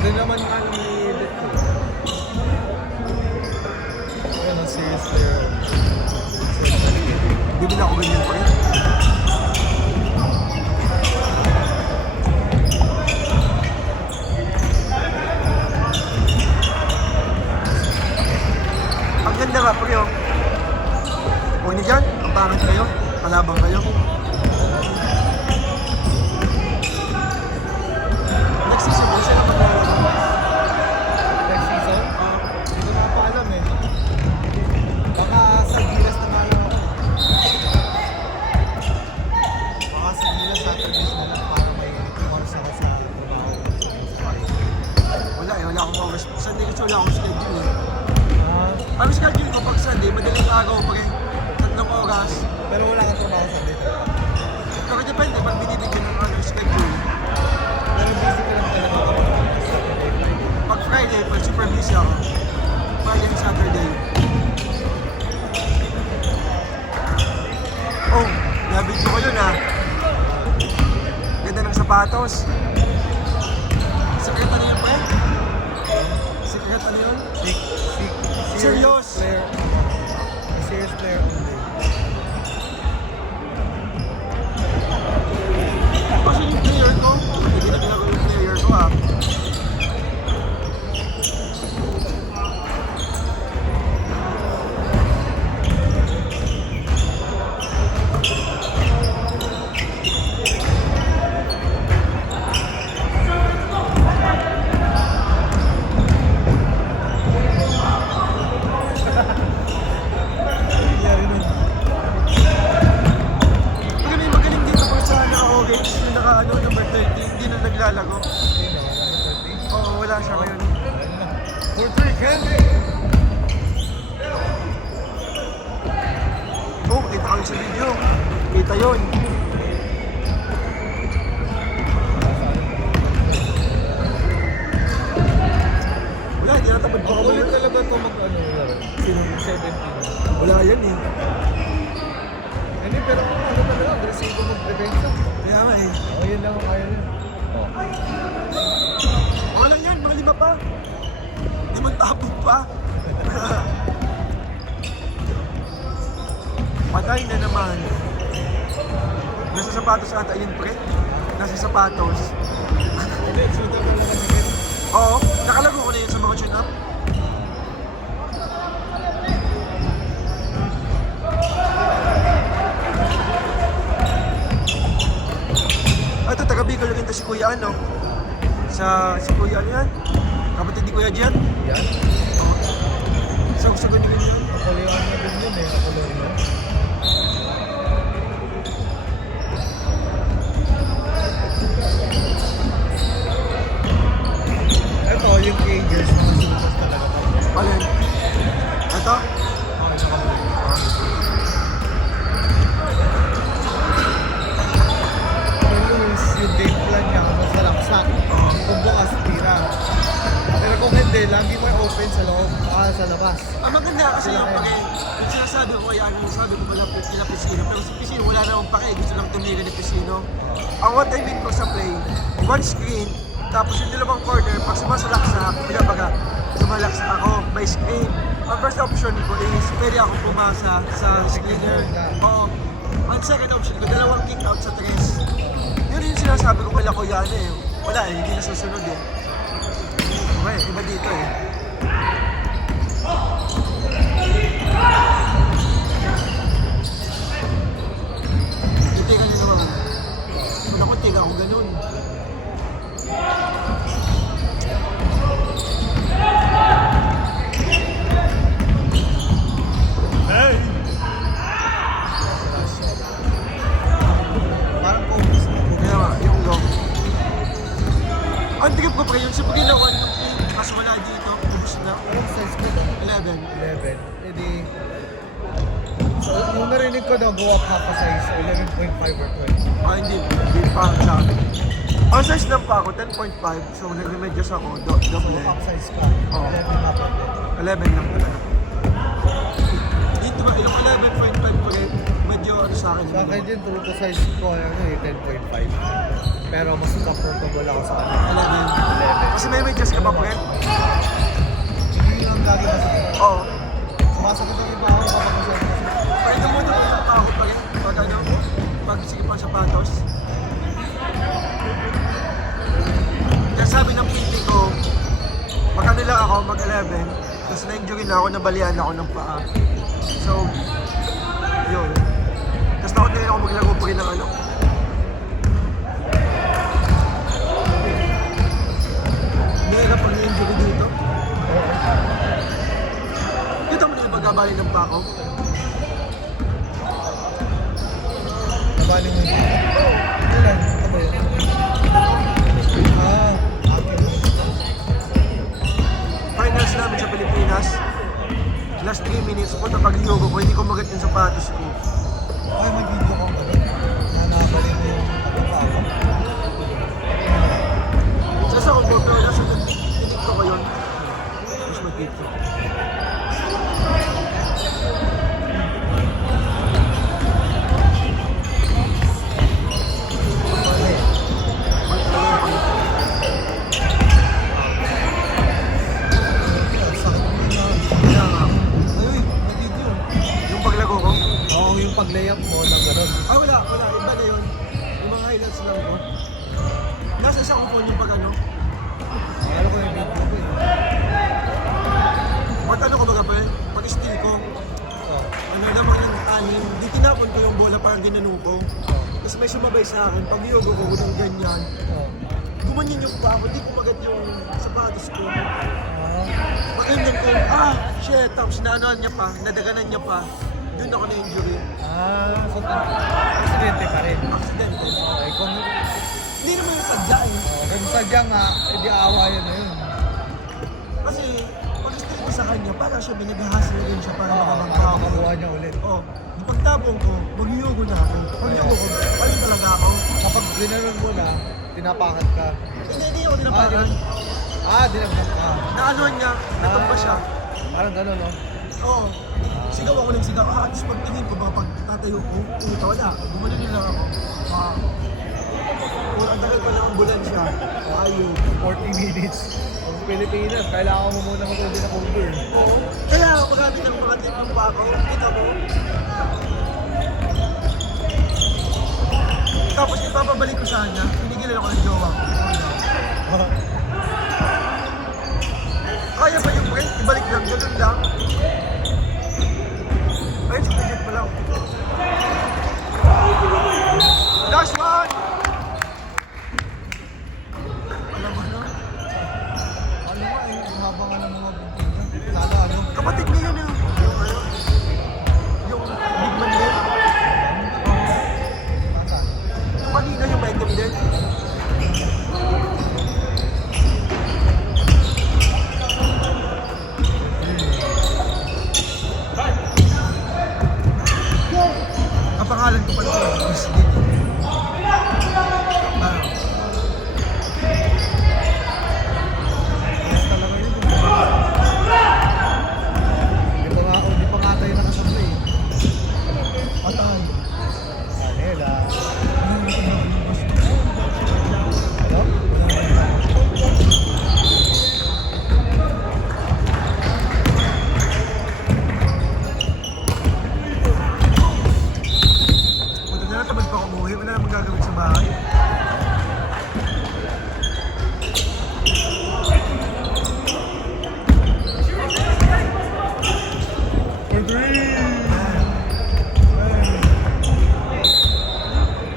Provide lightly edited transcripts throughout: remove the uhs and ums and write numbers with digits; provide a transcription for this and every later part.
Doon naman yung alam ni Lito. Ayan ang serious player. Bibili ako ganyan pa rin. Ang ganda nga pre oh. Huwag niyo dyan, ang pangit kayo, palabang kayo. Next season po sila mag-aaral. Next season? Hindi ko nakapaalam eh. Baka sa Gilas na nga lang ako. Baka sa Gilas Saturdays na lang para may oras ako sa trabaho. Wala akong oras. Sunday kasi wala akong schedule eh. Ah, Ang schedule ko pag Sunday, madaling araw pa rin. 3 oras. pero wala kang trabaho sa dito. Pero depende, pag binibigyan ng schedule. Pero busy ka lang talaga ako. Pag Friday, pag super busy ako. Friday and Saturday. Oh, nabidyo ko yun ah. Ganda ng sapatos. Secret ano yun pre? Secret ano yun? Serious? Player. A serious player only. Kasi yung player ko, hindi na ko yung player ko ah. Nangyari nun. Magaling dito po sa naka-orange, yung naka number 30, hindi na naglalago. Sino? Wala na 30? Oo, wala siya ngayon. Puerto Rican! Oh, kita ko yun sa video. Kita yun. Wala, hindi natamad Baka ko. ulit talaga ito mag-ano laro. Sino? 17. Wala yan eh. Hindi, pero ano talaga, agresibo mag-preventa. Kaya nga eh. O, yun lang ang kaya niya. Oh. Baka lang yan, mga 5 pa. 5 tapong pa. Patay na naman. Nasa sapatos ata yun pre. Nasa sapatos. Hindi, shoot up na lang agad. Oo, nakalago ko na yun sa mga tune-up. Ito, taga Bicol rin ito si Kuya ano. Si Kuya ano yan? Kapatid ni Kuya Jan. Yan. Sa ganyan yun. Napoleon na din yun eh. Napoleon. Ito, yung Cagers, mga sutas talaga. Alin? Ito? Okay, nakaluwi. Luis, yung game plan niya sa laksak. Kung bukas, tira. Pero kung hindi, lagi mo open sa loob, sa labas. Ang maganda kasi yung pake, yung sinasabi ko kaya yung sabi ko pala kila Piscino, pero si Piscino wala namang pake, gusto lang tumira ni Piscino. Ang what I mean ko sa play, one screen, tapos yung dalawang corner, pag sumasalaksak, pinabaga, sumalaksak ako, may screen. Ang first option ko is, pwede ako pumasa sa screener. Oo. Ang second option ko, dalawang kick out sa tres. Yun yung sinasabi ko kala Kuya ano eh. Wala eh, hindi nasusunod eh. Okay, iba dito eh. Hindi ka nyo naman. Kung ako tiga ako ganun. Hey! Parang focus na. Kaya nga, yung long. Ang tigap ko pa yun, sabi ginawa yung kaso wala dito, ubus na. Anong size ko ba? 11. 11. E di... So, yung narinig ko daw, go up half a size, 11.5 or 20. Ah, hindi pa sa akin. Ang size lang pa ako, 10.5. So, nag-remedyos ako, So, double. half size ka. Oo. 11 half din. 11 lang talaga. Dito ba, yung 11.5 ko rin, medyo ano sa akin. Sa akin din, true to size ko, ano eh, 10.5. Pero mas comfortable ako sa kanila. 11. 11. Kasi may medyas ka pa, pre? Hindi lang lagi masakit. Oo. Sumasakit ang iba ako kapag masyado masakit. Painom mo naman yung ako, pre. Pag ano, pag sige pa sapatos. Kaya sabi ng PT ko, mag-ano lang ako, mag-11. Tapos na-injury na ako, nabalian ako ng paa. So, yun. Tapos takot na rin ako maglaro pa rin ng ano. Meron pang na-injury dito. Kita mo na yung pagkabali ng paa ko. Nabali mo yung ilan? Ano ba yun? Akin. Finals namin sa Pilipinas. Last 3 minutes po, napag-yoga ko, hindi ko magat yung sapatos ko. Ay, may video ko ba? Na nabali mo yung ako. Sa ako, pero nasa tinikto ko yun. Mas mag-tikto. Sakit mo na. Kaya nga, Ay, may video. yung paglaro ko, Oo, yung pag-layup mo na gano'n. ay wala, iba na yun. Yung mga highlights lang ko. Nasa sa phone yung pag ano, Akala ko yung video ko eh. pag ano ko baga pa pag steal ko, Oo. ano naman yung anim, di tinapon ko yung bola parang ginanong ko. Tapos may sumabay sa akin, pag yogo ko, ng ganyan, Oo. gumanyan yung paa ko, di ko magat yung sapatos ko. Ah. Pag ganyan ko, shit, tapos naanoan niya pa, nadaganan niya pa, doon ako na-injury. So, aksidente pa rin. Aksidente. Okay, kung Hindi naman yung sadya eh. kung sadya nga, edi awa yun na yun. Kasi, pag steal ko sa kanya, parang siya binaghahasal rin siya para Oo, para makamagpa ako. makakuha niya ulit. Oh, di pagtabong ko, mag-yogo na ako. Pag yogo ko, paling talaga ako. Kapag ginanon mo na, tinapakan ka. Hindi ako tinapakan. Dinagdag ka. Naanoan niya, natumba siya. Parang gano'n, no? Oo. Sigaw ako ng sigaw. Tapos pagtingin ko, baka pag tatayo ko, puta wala. Gumanon lang ako. Ang tagal pa ng ambulansya. Ayaw. 40 minutes. Kung Pilipinas, kailangan mo muna mag-undi na cover. Kaya marami ng mga tip ng bako. Kita mo. Tapos ipapabalik ko sa kanya. Pinigilan ako ng jowa ko. Kaya ba yung friend? Ibalik lang. Ganun lang. Ayun, sa pagkat pa lang. Last one! Alam mo na? Alam mo, eh, haba nga ng mga buntingan. Sana ano? Kapatid niya yun ah. Yung ano? Yung big man din. Nasaan? Yung kanina yung item din. Ang pangalan ko pala is Dito. Ano? Yes, talaga yun. Di pa nga tayo nakasabay. Patay. Kanela. Ano? Punta na lang, tamad pa ako umuwi. Wala namang gagawin sa bahay.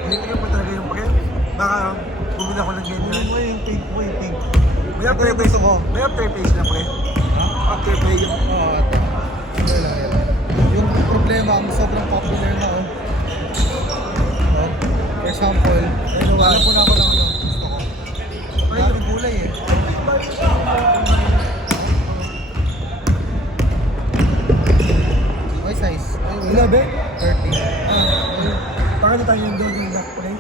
Hindi pa talaga yung pre. Baka bumili ako ng ganyan. Ano mo yung pink mo, yung pink? May aftertaste ako. May aftertaste na pre. Afterplay yun. Oo, ito. Ito lang yan. Yung problema, ang sobrang popular na, oh. Oh. For example, alam ko na ako lang ano. Gusto ko. Dami gulay eh. May size. Ay, wala. 11? 30. Paano tayo yung dog yung lock pre?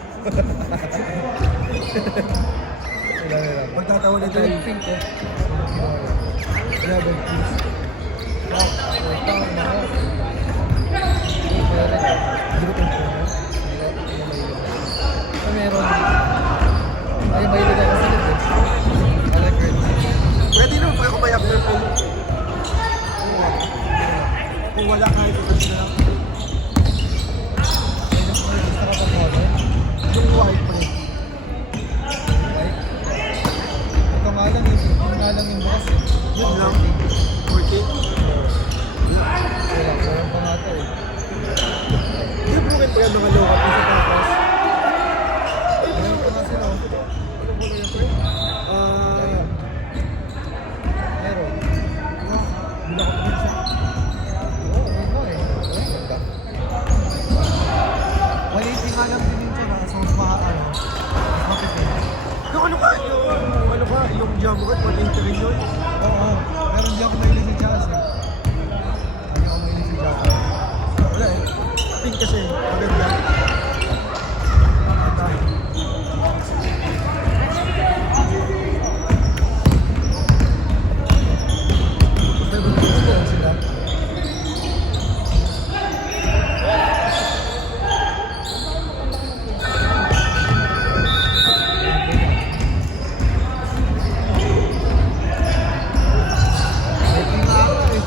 Wala. Magtatawa na Ito tayo. yung pink eh. 11 piece. Meron. Ay, may ilagay ka sa lip eh. I like her lang yung bukas eh. Yun lang. 14. Wala, meron pa nga ito eh. Hindi broken pa yan mga lokat sa tapas. Meron pa nga sila oh. Ano mo na yan, pre? Meron. Binakot din siya. Oo, ano eh. Ay, ganda. 180 nga lang din yun siya na. So, mas mas makipin. Yung ano ka, yung Jamrock, 180 rin yun. Oo, pero hindi ako mahilig sa jazz eh. Hindi ako mahilig sa jazz. Wala eh. Pink kasi, maganda. Maganda. Sila. May pinaka eh.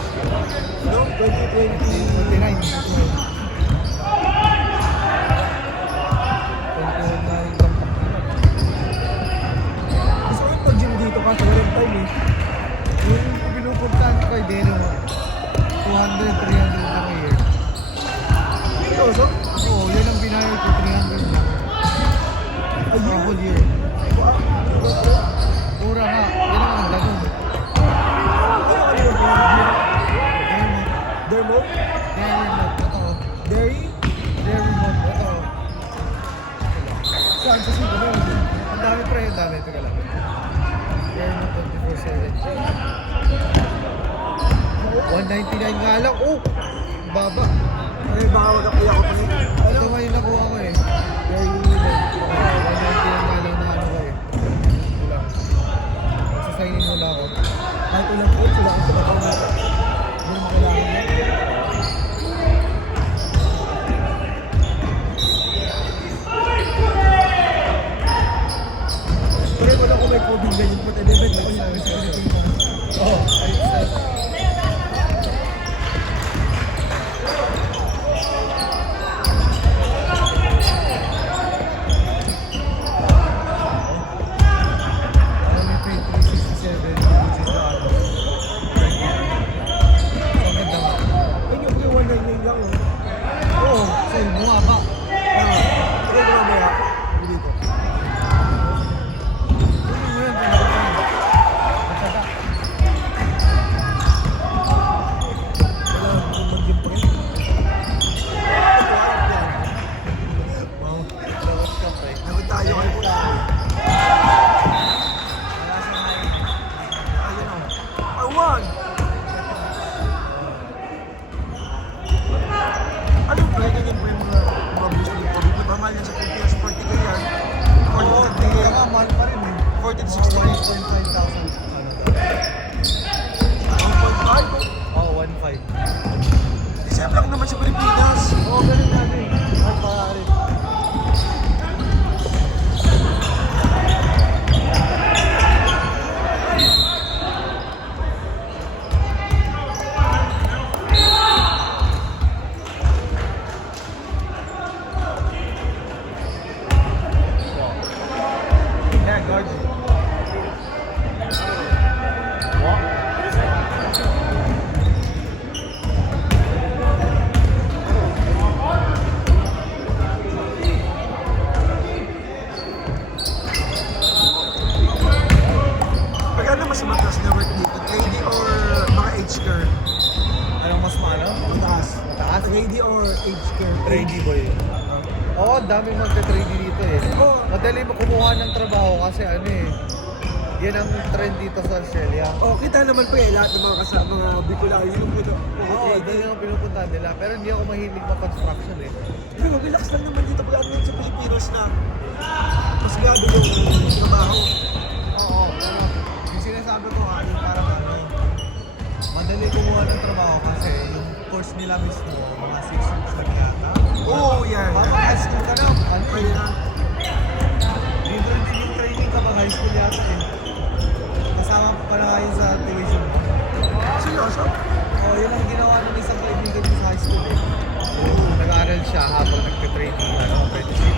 No? 2020. 29. Gusto ko yung pag-gym dito kasi walang time eh. Yung pinupuntahan ko kay Deno, 200, 300 lang a year. Seryoso? Oo, yan ang binayad ko, 300 lang. A year? A whole year. Pura nga, yan ang ang dagong. Ano yung pag-gym? Dermo? Dairy milk, totoo. Dairy? Dairy milk, totoo. Saan sa sito na? Ang dami pre, ang dami. Teka lang. Dairy milk 24/7. 199 nga lang. Oh! Baba. Ay, baka magkakaya ko pa rin. Ito nga yung nakuha ko eh. Dairy milk. 199 nga lang na ano ko eh. Ito lang. Magsasignin muna ako. Kahit ilang po, sila ang sabataw na. Hindi mo kailangan yan. Pero wala ko may COVID ganyan po. Debit na ko yung Oh, ayos na. Alam mo, pay 367, which is the ano. Ang ganda nga. Ayun yung 199 lang. Oo, sa'yo, bumaba. Ito yung mamaya. Dito. Ano mo yan, pinaka pa rin. Matyaga. Wala akong mag-gym pa rin. Wow, lawat ka pa eh. Nagod tayo kayo po. Wala sa may. Ayun o. Awan! Anong pwede din po yung mga boost ng COVID? Di ba mahal yan sa Pilipinas? 40 ka yan. Oo, 40 kaya nga, mahal pa rin eh. 40 to Mga 60. 1.5,000. Ano daw? 1.5. Oo, 1.5. Same lang naman sa Pilipinas. Oo, ganun natin. Mahal pa nga rin. Yeah, guard you. Pag ano mas mataas na work dito? Trading or mga age care? Anong mas maano? Mataas. Mataas? Trading or age care? Trading boy. Oo, daming magte-trading dito eh. Oo. Madali mo kumuha ng trabaho kasi ano eh. Yan ang trend dito sa Australia. Oh, kita naman po eh, lahat ng mga kasama, mga Bicolano, yung ito. Oo, doon yung pinupuntahan nila. Pero hindi ako mahilig ma-construction eh. Pero relax lang naman dito pag ano sa Pilipinas na mas gabi yung trabaho. Oo, pero yung sinasabi ko yung parang ano, madali kumuha ng trabaho kasi yung course nila mismo, mga 6 weeks lang yata. Oh, yeah. High school ka na, ano Pwede eh. na. Libre din yung training kapag high school yata eh. Kasama pa pala kayo sa tuition mo. Seryoso? Oo, yun ang ginawa ng isang kaibigan ko sa high school eh. Nag-aaral siya habang nagka-training, ano, apprenticeship.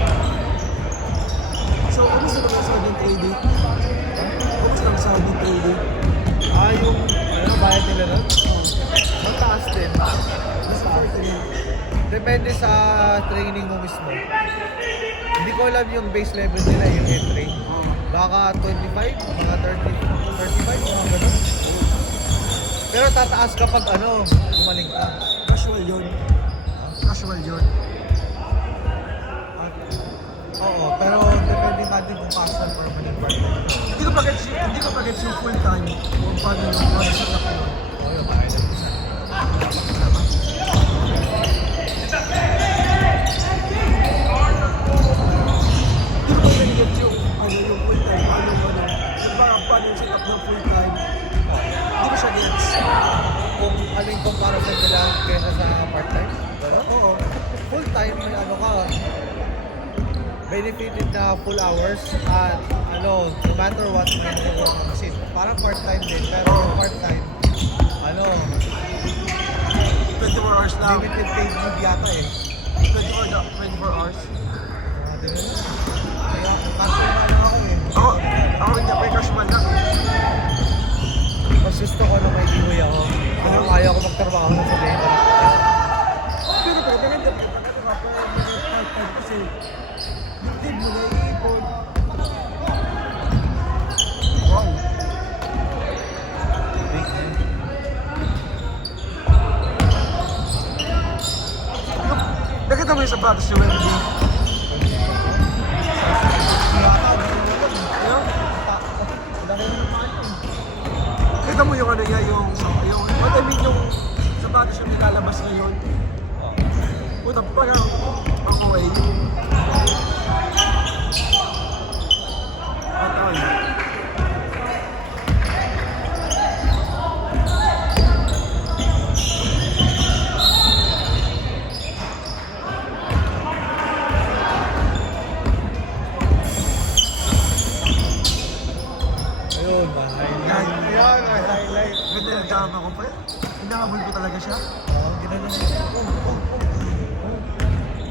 So, kumusta naman sa ating trading? Kumusta naman sa ating trading? Yung, ano, bayad nila nun? Mataas din. Depende sa training mo mismo. Hindi ko alam yung base level nila, yung entry. Baka 25, mga 35, mga ganun. Pero tataas kapag ano, gumaling ka. Casual yun. Casual yun. Oo, pero depende nga din kung casual or permanent partner. Hindi ko pa-gets yung full time kung paano yung mga sa laki yun. Oo, yun, bakit na isa. Hindi ko pa-gets yung yung full time, paano yung setup ng full time. Hindi ko siya gets. Kung ano yung comparison nila kesa sa part-time. Pero, Oo. full-time may ano ka, benefited na full hours at ano, no matter what, may work na kasi. Parang part-time din, pero yung part-time, ano, 24 hours lang. limited paid leave yata eh. 24 hours. Di ba? Kaya, casual na lang ako eh. Ako rin niya, may casual lang. Mas gusto ko na may giveaway ako. Pero ayaw ko magtrabaho sa labor. Pero maganda pa part-time kasi yung team mo naiipon. Wow. Nakita mo yung sapatos ni Wembley? Nakita mo yung ano niya, what I mean yung sapatos yung nilalabas ngayon. Puta, parang ako eh, yung... Ano yun? Ayun, ma-highlight. Ayun, ma-highlight. Ganda yung tama ko pa. Hinahabol ko talaga siya. Oo, ginanong.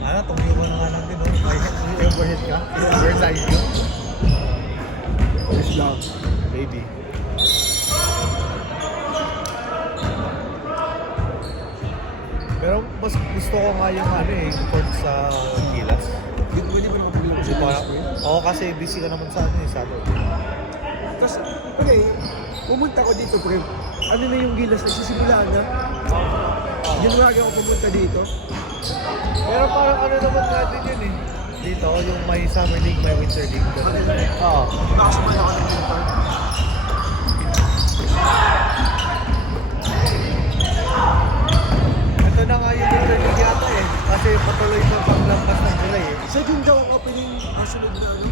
Ano, tumiyo ko na nga lang din, no? May overhead ka? Oversize ka? Yes lang. Baby. Pero mas gusto ko nga yung ano eh, yung court sa Gilas. Pwede ba naman pabili ko siya? Oo, kasi busy ka naman sa ano eh, sa ano. Tapos, okay, pumunta ko dito, pre. Ano na yung Gilas na sisimulaan na? January ako pumunta dito. Pero parang ano naman natin yun eh. Dito, yung may summer league, may winter league. Oo. Nakasumay ako ng winter. Ito na nga yung winter league yata eh. Kasi patuloy sa paglampas ng July eh. Sa June daw ang opening sunod na ano.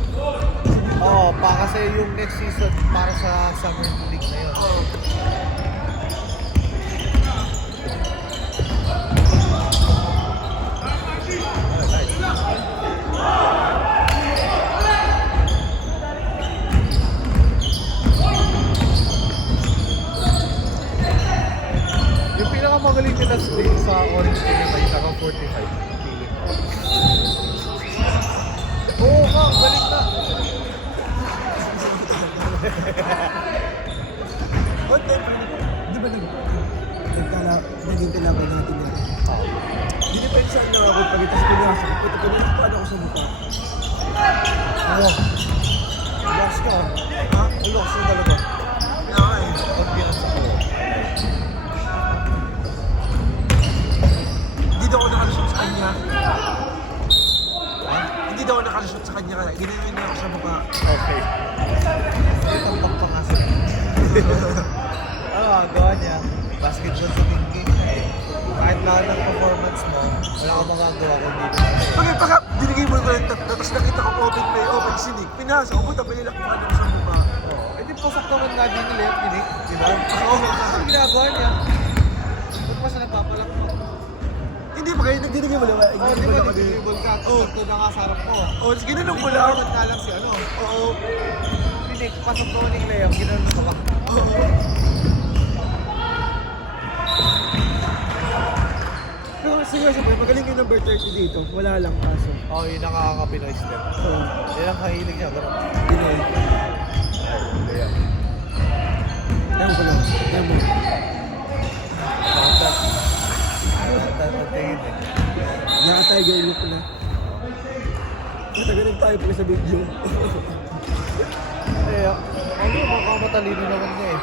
Oo, pa kasi yung next season para sa summer league na yun. Oo. Yung pinakamagaling nila sa Orange Team ay naka 45. Feeling ko. Oo nga, galing na. One time, pre, di ba naging kalaban natin yan? Di na pwede saan nakabot pa rin, tapos pinasok ko. Puto, paano ako sa mukha? Oo. Relax ka. Ha? Relax na talaga. Kaya nga eh. Pag pinasa ko. Hindi daw ako nakalusot sa kanya. Ha? Hindi daw ako nakalusot sa kanya kaya ginawin niya ako sa mukha. Okay. Ito ang pagpangasal. Ano magawa niya? Basketball sa thinking. Kahit lahat ng performance mo, wala kang magagawa kung dito. Pagka dinigay mo ko yung tatlo, tapos nakita ko open sinig. Pinasa ko, puta, pinilakpukan ako sa mukha. Eh di pasok naman nga din nila yung pinik, di ba? Oo. Ang ginagawa niya. Ba't pa siya nagpapalak mo? Hindi pa kayo, nagdinigay mo lang. Oh, di ba nag-dribble ka? Tatlo na nga sa harap mo. Oo, tapos ginanong ko lang. Ginagawa lang si ano. Oo. Pinik, pasok naman ni Leo, ginagawa mo ba? Oo. Pero seryoso po, magaling yung number 30 dito. Wala lang kaso. Oh, yung nakaka-Pinoy step. Oo. Yan ang kahilig niya, gano'n. Pinoy. Ayan. Ewan ko lang. Ewan mo. Tingin eh. Naka-tiger look na. Natagaling tayo pala sa video. Eh, ano yung mga matalino naman niya eh.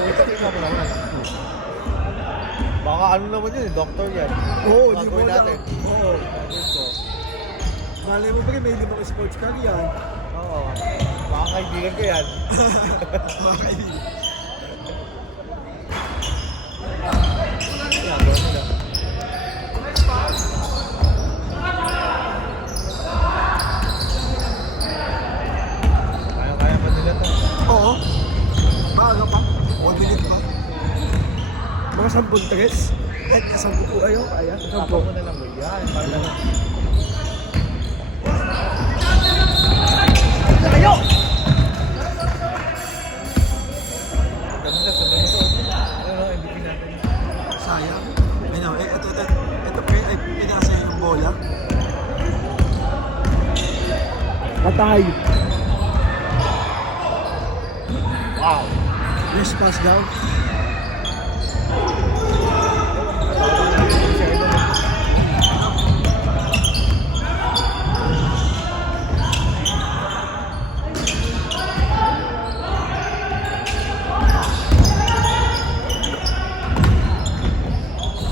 Eh, kanina mo naman. Baka ano naman yun eh, doctor yan. Oo, di mo Gagawin lang. natin. Oo. So, Malay mo ba may limang sports car yan? oo. Baka kaibigan ko yan. Mga kaibigan. Yan, gawin nila. Kaya-kaya pa nila to. Oo. Maaga pa. 1 minute pa. Mga 10 tres. Kahit 10 po kayo, kaya. 10. Tapo mo na lang ba? Yan, para na. Tayo! Ganda sa nito. Ano, MVP natin. Sayang. Ayun, ito pre, ay pinasa yung bola. Patay. Wow! Yes, pass down.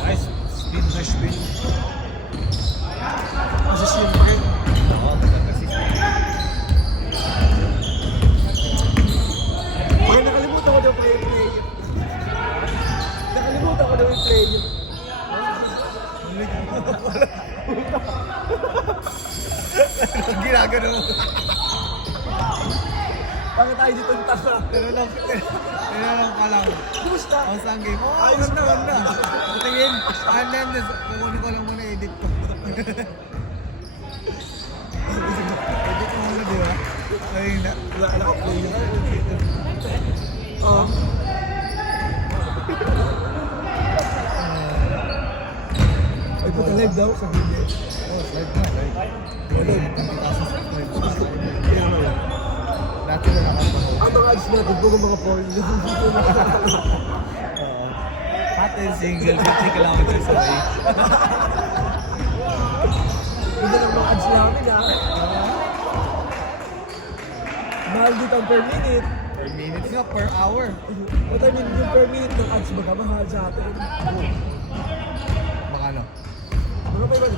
Nice. Speed na speed. Kasi siyempre, Oo, maganda si speed. ay nakalimutan ko daw play. Nakalimutan ko daw yung play. Ang ginagano mo. Bakit tayo dito yung tasa? Ano lang kalang. Kumusta? Ang sang game. Oo, Ayos ganda. na. Tingin. And then, kukunin ko lang muna edit ko. Edit ko muna, di ba? Ayun na. Wala ka play yun. Oo. Ay, puta live daw sa video. Oh, live na, live. Live. Kaya naman. Dati na nakapanood. Ang mga ads natin, buong mga porn. Oo. Hot and single, 50 kilometers away. Hindi lang mga ads namin ha. Mahal dito ang per minute. Per minute nga, per hour. What I mean, yung per minute ng ads baga mahal sa atin. Baka ano? Mga $500.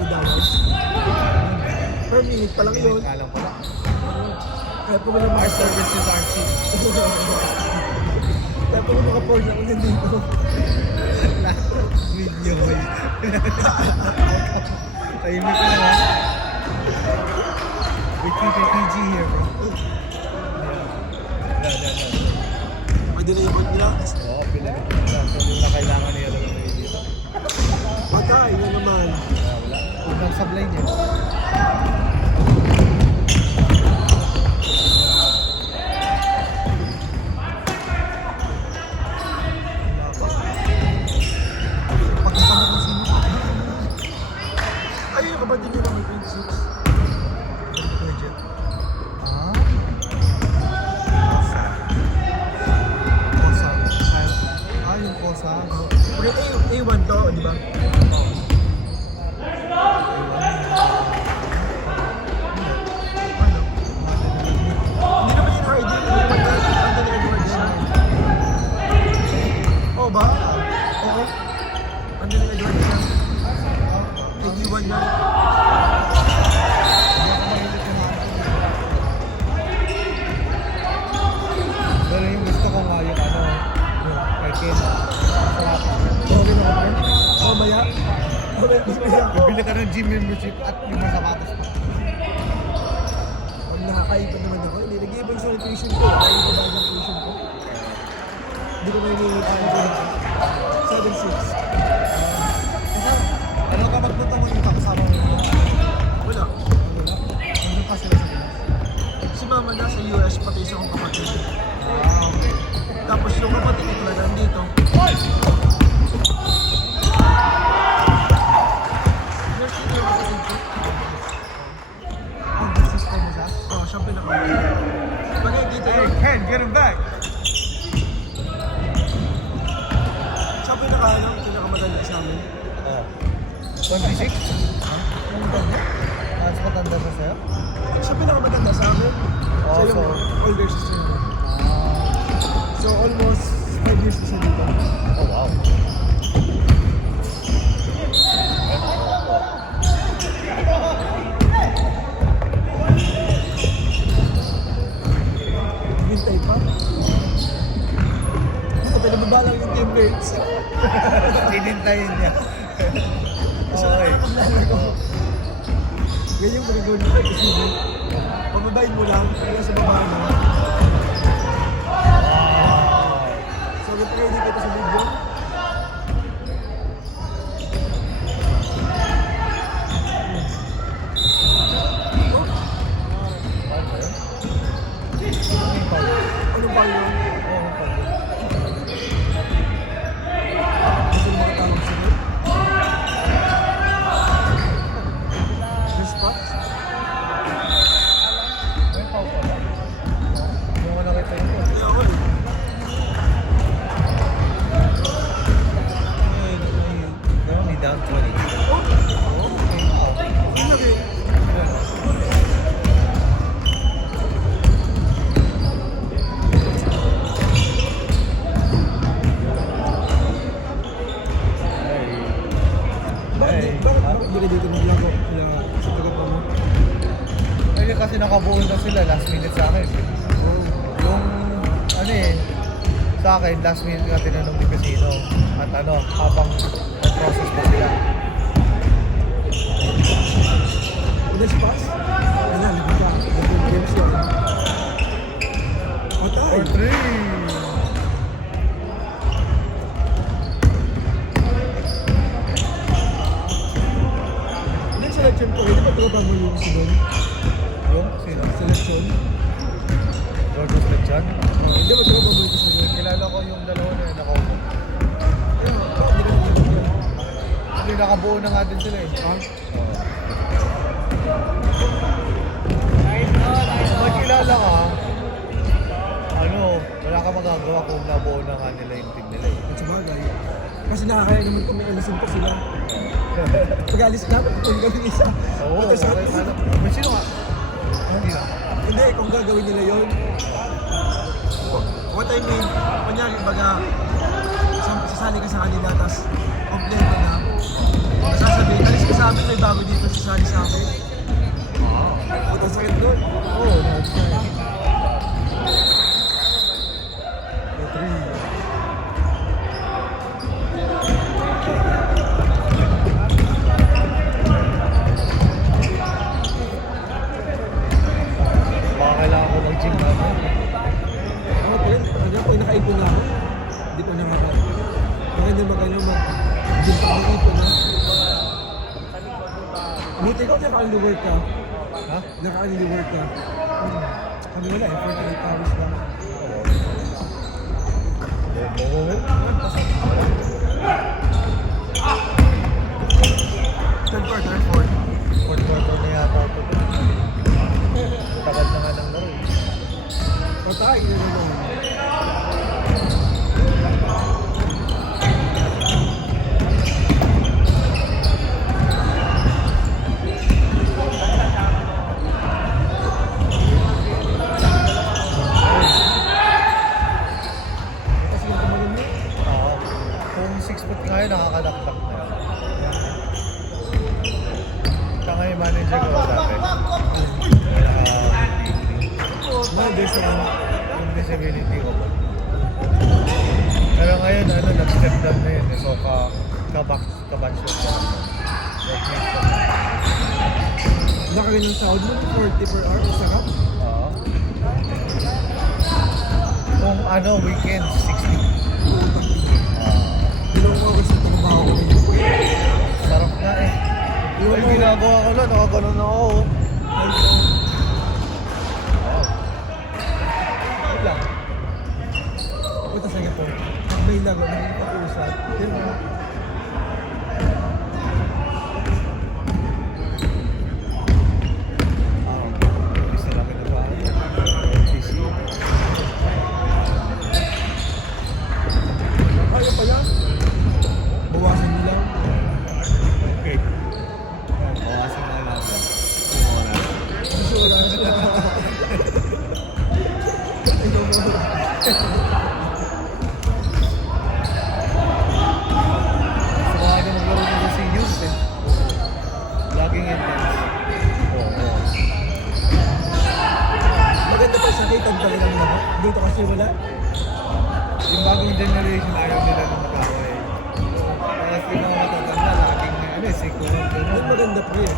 Per minute pa lang yun. Minute ka lang pala. Kaya po mga Our services are cheap. Kaya po mga porn na ulit dito. Video ko yun. Tahimik ka lang ha. We keep it PG here, bro. Yeah. Pwede na ibon nila. Oo, pinag- So, yung na kailangan niya lang yung dito. Patay na naman. Wala. Huwag lang sablay niya. Pagkita mo kung sino. Ayun yung kapatid nila may 26. Budget. Ah? Kosa. Ah, yung kosa. Okay, A1 to, di ba? Ano? Hindi naman yung ID. Anthony Edwards siya. Oo ba? Oo. Anthony Edwards siya. A1 yan. Pero yung gusto ko nga yung ano, yung kay Ken. Sarap. Okay na ka pa? Mamaya? Mamaya ako. Bibili ka ng gym membership at yung mga sapatos pa. Ang nakakaiba naman ako. Hindi, nag-iiba yung sa tuition ko. Ayaw ko ba yung tuition ko? Hindi ko may nililip. 7-6. Kasi, ano ka magpunta mo yung kasama mo? Wala. Ano pa sila sa Pinas? Si mama nasa US, pati isa kong kapatid. Ah, okay. Tapos yung kapatid ko na nandito. Nursing yung kapatid ko. Ang business ko mo siya? Oo, siya pinaka. Bagay dito Hey, yun. Ken, get him back! 26? Ang ganda. Mas matanda pa sa'yo? Siya pinakamatanda sa amin. Oh, Siya yung so- older sister niya. Ah, So almost 5 years na siya dito. oh wow. Bintay pa. Ito, pinababalang yung teammates. Sinintayin niya. Okay. Ganyan yung pinagawin mo kasi pababain mo lang, kaya sa baba na. So, ready ka pa sa video. Anong ba yun? Gusto mo makatawag sa'yo? Response? Yung wala kita yun. Kaya ako eh. They're only down 20. Ang laki. Bakit hindi ka dito naglaro? Kaya sa tagapa mo? Ay, kasi nakabuo na sila last minute sa akin. Yung ano eh, sa akin last minute na tinanong ni Casino at ano, habang process pa sila. Udah pass? Ano, hindi ka. Double games yan. Patay! Or 3! Next selection ko, hindi pa tropa mo yung si Don? Yung sino? Selection? Gorgeous Lechan? Hindi ba tropa mo yung si Don? Kilala ko yung dalawa na yun, nakaupo. Hindi ka naging Hindi, nakabuo na nga din sila eh. Ha? Kung may kilala ka, ano, wala ka magagawa kung nabuo na nga nila yung team nila eh. At sa bagay. Kasi nakakaya naman kung may alisin pa sila. Pag alis na, pagpapuli kami isa. Oo, Tapos okay, ano. May sino nga? Hindi na. Hindi, kung gagawin nila yun. What I mean, kunyari, baga, sasali ka sa kanila, tapos kompleto na. Sasabihin, alis ka sa amin, may bago dito, sasali sa amin. Puta sakit doon. Oo, next time. Baka kailangan ko mag-gym na ako. Ako pa rin, pag nakaipon na ako, hindi pa nakaka... Baka hindi magano mag-gym pa ako ipon na. Buti ko, naka-early work ka. Ha? Naka-early work ka. Kami wala, effort na 8 hours lang. Oo. 10 quarter, 4. Fourth quarter na yata ito. Tagal na nga ng laro eh. Patay, yun naman. Kasi yung tumalun mo, Oo. Kung 6 foot nga yun, nakakadakdak na yun. Siya nga yung manager ko dati. there's Yung disability ko po. Pero ngayon, ano, nag-step down na yun. So, ka-batch siya. Nakawin ng sahod mo, 40 per hour, isa ka? Oo. Kung ano, weekend, 60. Dalawang oras na trabaho ko ngayon. Sarap na eh. Yung ginagawa ko lang, nakaganon ako. Wow. Wait lang. Punta sa Singapore. May lago, naging pag-uusap. Yun na. Gusto namin na ba? LTC. Kaya pala. Bawasan nila. Okay. Saka ka maglaro nito si Yus eh. Laging intense. Oo. Maganda pa sa kitang talagang lahat. Dito kasi wala. Yung bagong generation ayaw nila ng mag-away. Kaya sila matatanda, laging sikuran Yung gano'n. maganda po yun.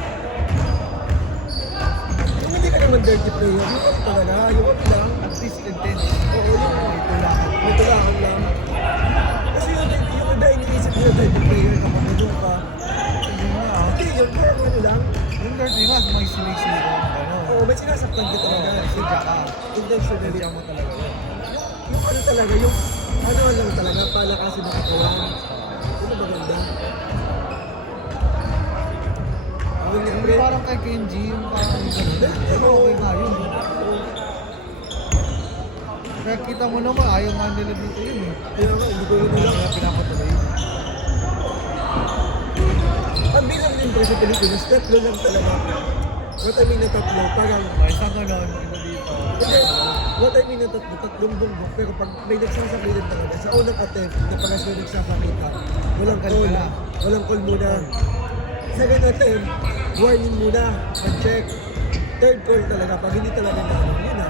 Yung hindi ka naman dirty player, yung ano talaga, yung ano lang. At least intense. Oo, yung Ito lang. may tulakan lang. Kasi yung iba iniisip nila dirty player kapag nandun ka. Hindi nga ah. Hindi, yun parang ano lang. Yung dirty nga, may sinisiro. Gano'n. Oo, may sinasaktan ka talaga. Sadya ka. Intentionally. Sadya mo talaga yun. Yung ano talaga, yung ano lang talaga, palakasin ng katawan. Yun ang maganda. Yung parang kay Kenji, yung parang gano'n. Pero okay nga yun. Kaya kita mo naman, ayaw nga nila dito yun eh. Kaya nga, hindi ko yun lang. Kaya pinapatuloy. Ang bilang din po sa Pilipinas, tatlo lang talaga. What I mean na tatlo, parang, May isang gano'n, iba dito. kasi, what I mean na tatlo, tatlong bumbok, pero pag may nagsasakay din talaga, sa unang attempt, na parang may nagsasakay ka, walang call, walang call muna. Second attempt, warning muna, mag-check. Third call talaga, pag hindi talaga na ano, yun na.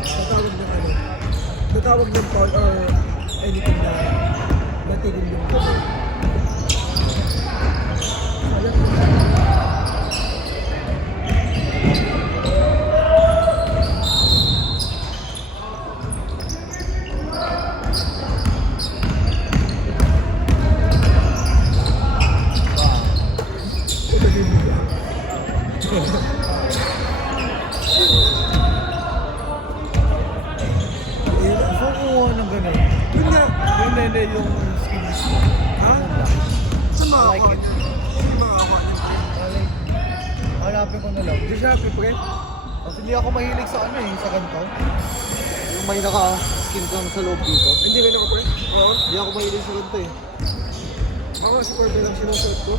Tatawag ng ano, tatawag ng call or anything na natigil yung call. Alam mo na. Gusto ko ng gano'n. Yun nga. Yung lele yung skills. Ha? Sa mga I like ako. it. Yung mga ako. Hanapin ko na lang. Di Shopee, pre. Kasi hindi ako mahilig sa ano eh, sa ganito. Yung may naka-skin lang sa loob dito. Hindi ka naman, pre. Oo. Hindi ako mahilig sa ganito eh. Ako si Corby lang sinusuot ko.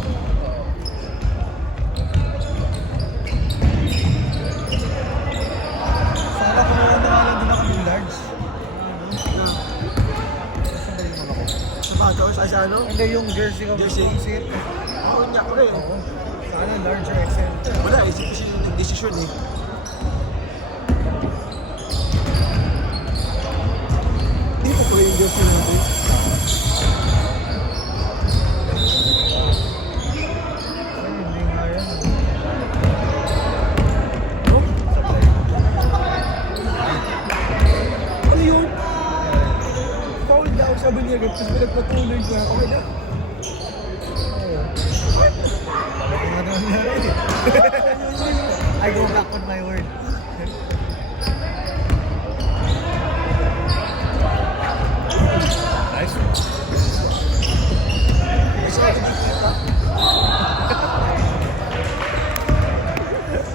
Sana kumuha na nga lang din ako ng large. Na, Sandali mo ako. sapatos, ay sa ano? Hindi yung jersey ko. Jersey? Yung set. Ako niya, pre. Oo. Sana large or XL. Wala, isip ko sila ng desisyon eh. Di pa pre yung jersey natin. Ay, hindi nga yan. No? Sabay. Ano yun? Foul daw, sabi niya, tapos pinagpatuloy ko. Okay na. Oo. Talagang ano nangyari eh. I go back on my word. Nice. Ay, sa akin, di pa.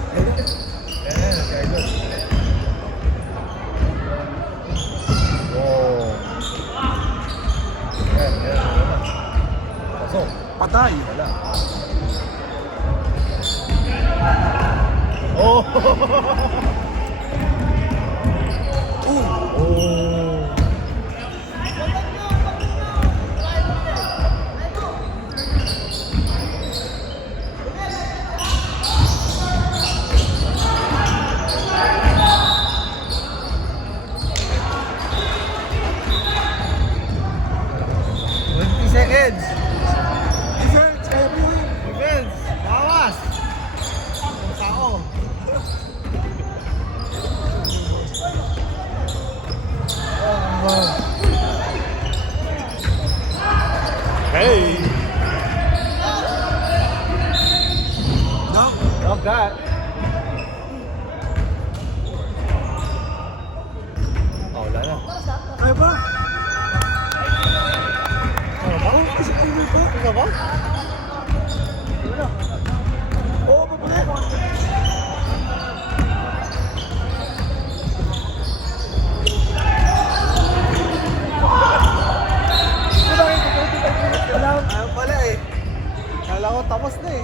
Yeah, very good. Wow. Yan, wala. Pasok. Patay. Wala. Oh! Oh! Seconds! Defense, kaya mo yun. Defense! Bawas! Ang tao! Hey! No? Love that! Oh, wala na. Kaya ba? Ano ba? Oo, kasi kaya ba? Ikaw ba? Wala. Oo, papalay. Ayaw pala eh. Kala ko tapos na eh.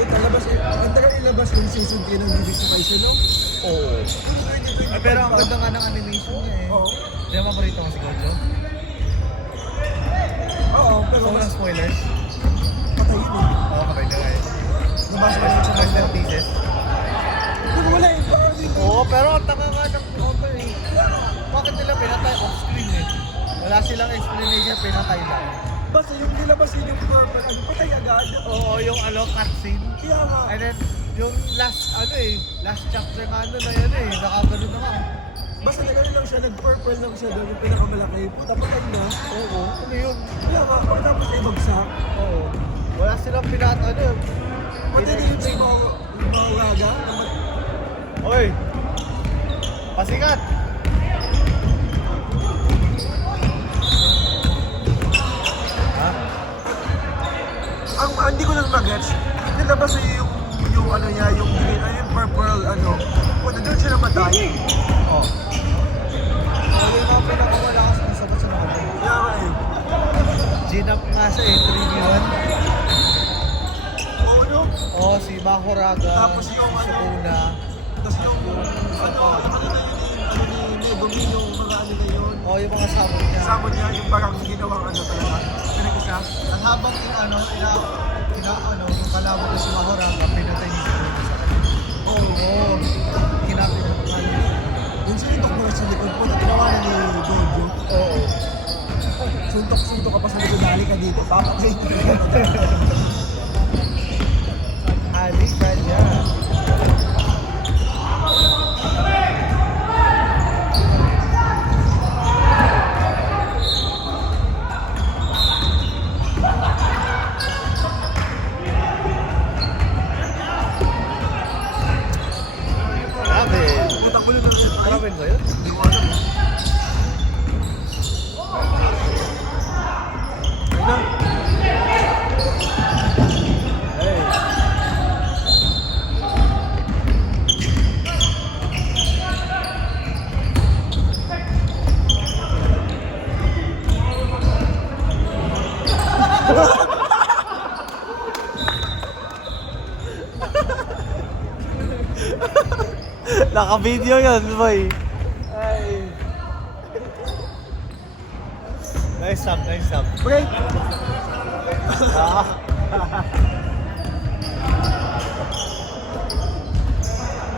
Wait, labas eh. Maganda ka ilabas yung season 3 ng Jujutsu Kaisen, no? Oo. Pero ang ganda nga ng animation niya eh. Oo. Di ba paborito ko si Gojo? Oo, pero So, mas walang spoilers. patay yun eh. Oo, kapay na nga eh. Nabasa ko yun sa Rest in mga. pieces. Pero wala eh. Parang dito. Oo, pero ang tanga nga ng author eh. Bakit nila pinatay off-screen eh? Wala silang explanation, pinatay lang. Basta yung nilabas yun yung purple, ano, patay agad. Oo, yung cutscene. Kaya nga. And then, yung last chapter nga ano na yun eh, nakagano na nga. Basta nagano lang siya, nag-purple lang siya doon, yung pinakamalaki. Puta patay na. Oo, ano yun? Kaya nga, pagkatapos ay bagsak. Oo. Wala silang pinatay. Pati nilip si mga waga. Oy! Pasikat! Ha? Ang hindi ko lang mag-gets, nilabas niya yung ano niya, yung green, yung purple, ano. Puta doon siya namatay. Oo. Ano yung mga pinakamalakas kung sabat sa namatay? Kaya nga eh. Ginap nga siya eh, 3v1. Oo, no? Oo, si Mahuraga, Tapos yung ano, Sukuna. Tapos yung, ano ni Megumi, yung mga ano na yun. Oo, yung mga sabot niya. Kasama niya yung parang ginawang ano talaga. Pinag-isa. At habang yung kalaban ko si Mahuraga, pinatay niya si Sukuna sa kanya. Oo, kinapit ang kanya. Yung suntok mo sa likod po, natinawanan ni Gojo. Oo. Suntok ka pa sa likod, dali ka dito, papatay. Halik ka niya. Grabe. Natakulo na rin. Grabe ba yun? Hindi ko alam. Ayun na. Hey. Naka-video yun, boy. Ay. Nice stop, nice stop. Break! Ah.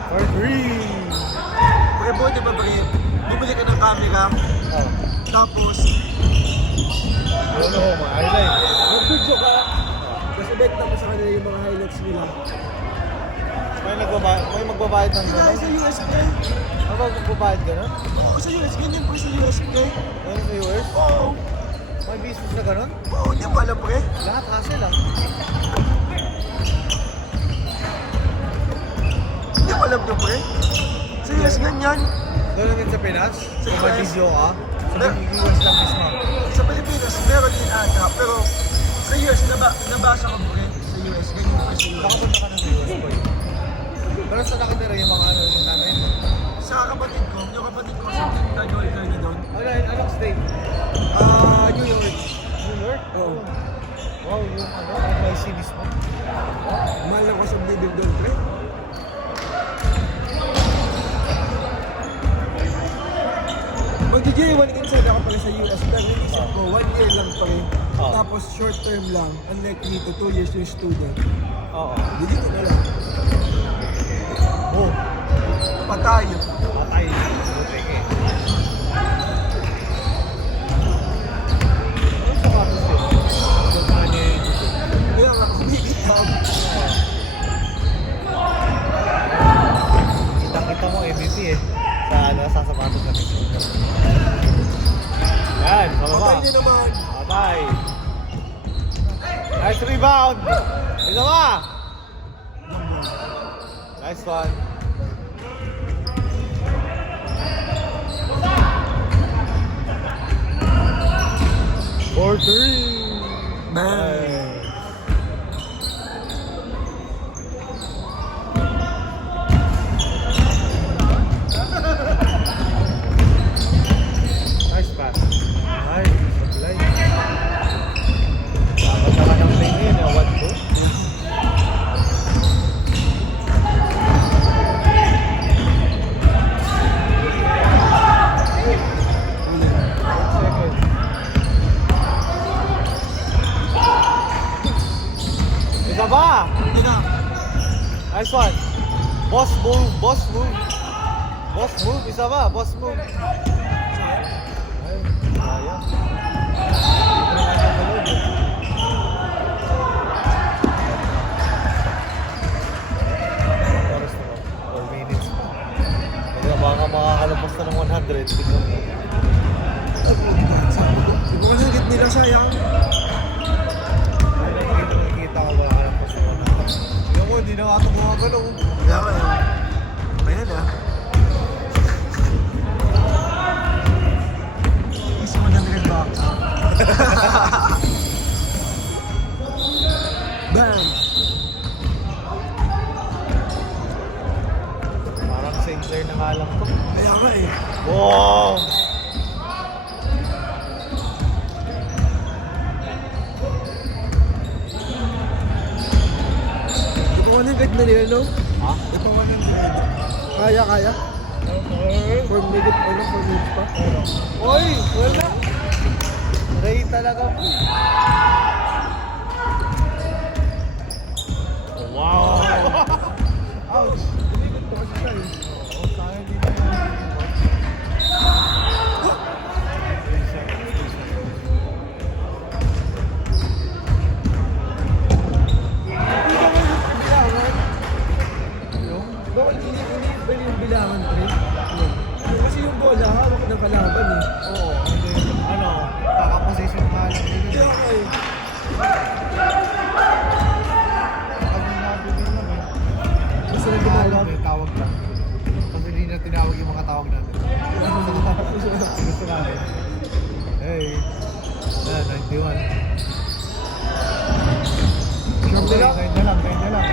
For free. Pagkabuti ba, Bre? Bumili ka ng camera, Oh. tapos Ano, ma-highlight. mag-video ka. Kasi bet na mo sa kanila yung mga highlights nila. May magbabayad ng Sila gano'n? sa USB. Ano ba magbabayad gano'n? Oo, sa USB. Ganyan po sa USB. Ano sa viewers? Oo. May business na gano'n? Oo, hindi mo alam, Bre. Lahat hassle ah. Hindi mo alam nyo, Bre. Sa US, ganyan. Gano'n din sa Pinas? Sa Kung may US. video ka? Sa viewers lang mismo. Sa Pilipinas, meron din ata. Pero sa US, nabasa ko, Bre. Sa US, ganyan po sa US. Nakapunta ka ng viewers boy. Pero sa nakatira yung mga yung nanay mo. Sa kapatid ko, yung kapatid ko, sa nag-work na doon. Anong state? New York. New York? Oo. Wow, yung NYC mismo. Mahal ako sa living doon, Bre. Mag-DJ1 inside ako pala sa US, pero naisip ko, 1 year lang pa rin. Oh. Tapos short term lang, unlike dito, 2 years yung student. Oo. Di dito na lang. Oh, Patay. patay. Butik eh. Ano sa katos yun? Pagkakaan niya yung YouTube. Kaya nga, kumikita. Kita-kita mo MVP eh. Sa sapatos na nito. Yan, Patay bababa. niya naman. Patay. Nice rebound. Isa ba? Nice one. For three. Man. Nice pass. Nice. Supply. Dapat na ka ng play ngayon. 1-2. Yun na. Nice one. Boss move, boss move. Boss move, isa ba? Boss move. Ay, sayang. Oras na ba? 4 minutes pa. Kaya baka makakalabas na ng 100. Tignan mo. Siguro sa git nila sayang. Nakikita ko ba kaya pa siya? Yung ko, hindi na nga ito gumagalaw. Kaya ka yun. May na na. Easy 100 bucks. Bam! Parang Sinclair na nga lang to. Kaya ka eh. Wow! Ito 100 na nila, no? Ha? Ito 100. Kaya. 4 minutes pa lang, 4 minutes pa. Oy! Wala! Ray talaga po. Wow! Ouch! Umigot pa kasi siya eh. Oo, sayang di na yan. Yung? Bakit hindi ba yung bilangan, pre? Kasi yung bola, hawak ko na kalaban eh. Oo, ano, kakaposition na lang din Kaya yun. ka eh. Pag nabibig lang eh. Gusto na gumawa. May tawag lang. Kasi hindi na tinawag yung mga tawag natin. Gusto namin. Hey. Ayan, 91. Okay, kain na lang, kain na lang.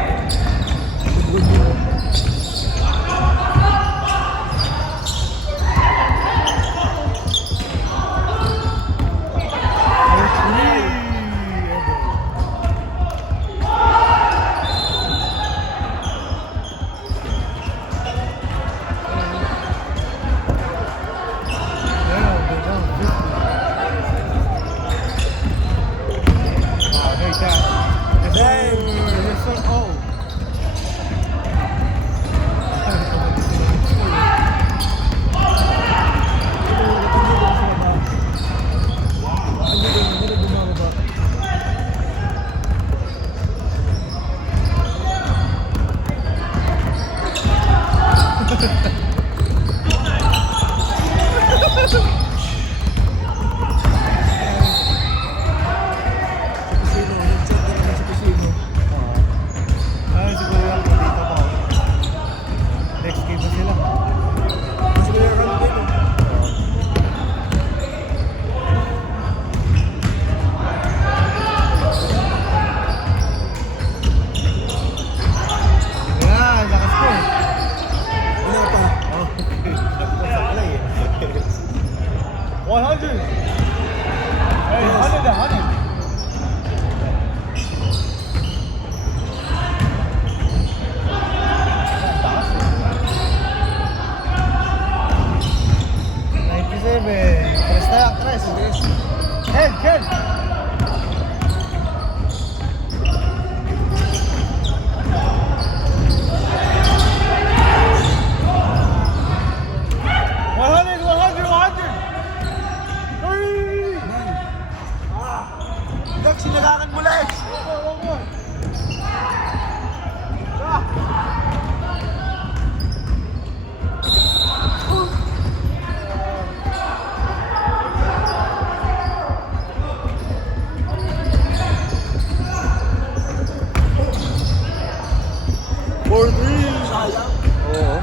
Ay, siguro lang po dito pa. Next game na sila. Yan, lakas po. Wala pa. Oh, sa play eh. 100! Hey, 100 na, 100! Tres tayo, tres. Ken, Ken! Lex, sinalangan mo, Lex! Sayang. Oo.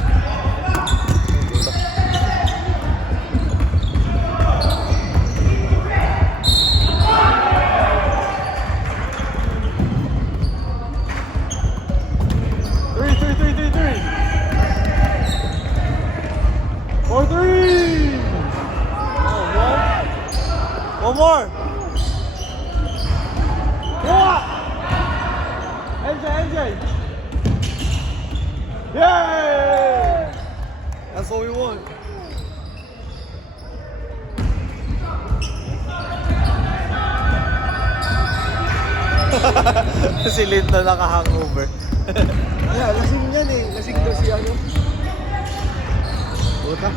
Three. 4-3. One more. NJ. Yay! That's what we want. Si Linton naka-hangover. Yeah, lasing yan eh. Lasing daw si ano. Puta.